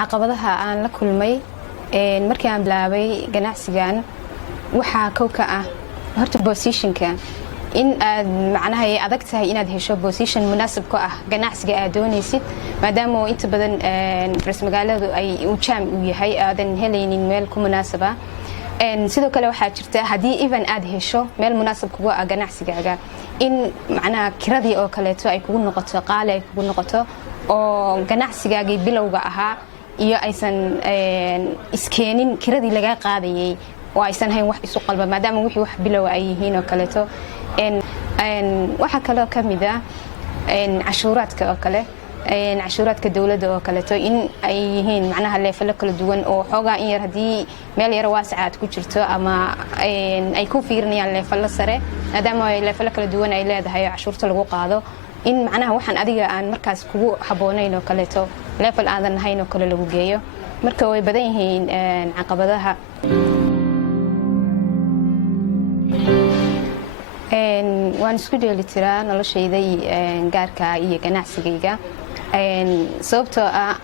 caqabadaha aan la kulmay markii aan bilaabay ganacsigan waxaa kow ka ah horta positionka in aad macnaha ay adag tahay inaad hesho position munaasib ku ah ganacsiga aad doonaysid maadaama inta badan ras magaaladu ay u jaam u yahay aadan helaynin meel ku munaasaba sidoo kale waxaa jirta haddii even aad hesho meel munaasab kuga ah ganacsigaaga in macnaha kiradii oo kaleeto ay kugu noqoto qaali ay kugu noqoto oo ganacsigaagii bilowga ahaa iyo aysan iskeenin kiradii laga qaadayay oo aysan hayn wax isu qalba maadaama wixii wax bilow ay yihiin oo kaleeto waxa kale oo kamid ah cashuuraadka oo kale cashuuraadka dawladda oo kaleeto in ay yihiin macnaha leefalo kala duwan oo xoogaa in yar haddii meel yar waasaca aad ku jirto ama ay ku fiirinayaan leefalo sare maadaama leefalo kala duwan ay leedahay oo cashuurta lagu qaado in macnaha waxaan adiga aan markaas kugu haboonayn oo kaleeto leefal aadan ahayn oo kale lagu geeyo marka way badan yihiin caqabadaha waan isku dheeli tiraa noloshayda gaarka iyo ganacsigayga sababtoo ah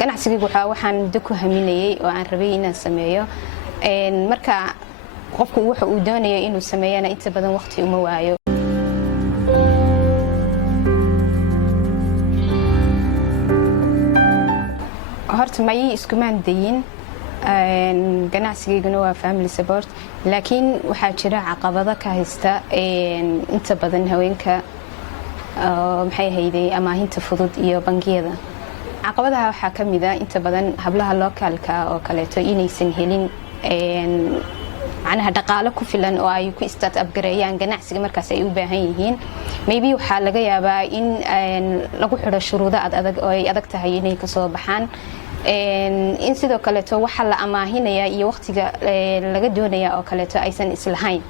ganacsigaygu waxaan muddo ku haminayay oo aan rabay inaan sameeyo marka qofku waxa uu doonayo inuu sameeyana inta badan waqti uma waayo horta mayay iskumaan dayin ganacsigayguna waa family support laakiin waxaa jira caqabado ka haysta inta badan haweenka maxay hayday amaahinta fudud iyo bangiyada caqabadaha waxaa ka mid ah inta badan hablaha localka oo kaleeto inaysan helin macnaha dhaqaale ku filan oo ay ku start up gareeyaan ganacsiga markaas ay u baahan yihiin maybe waxaa laga yaabaa in lagu xidho shuruudo adag oo ay adag tahay inay ka soo baxaan in sidoo kaleeto waxa la amaahinaya iyo waqtiga laga doonaya oo kaleeto aysan islahayn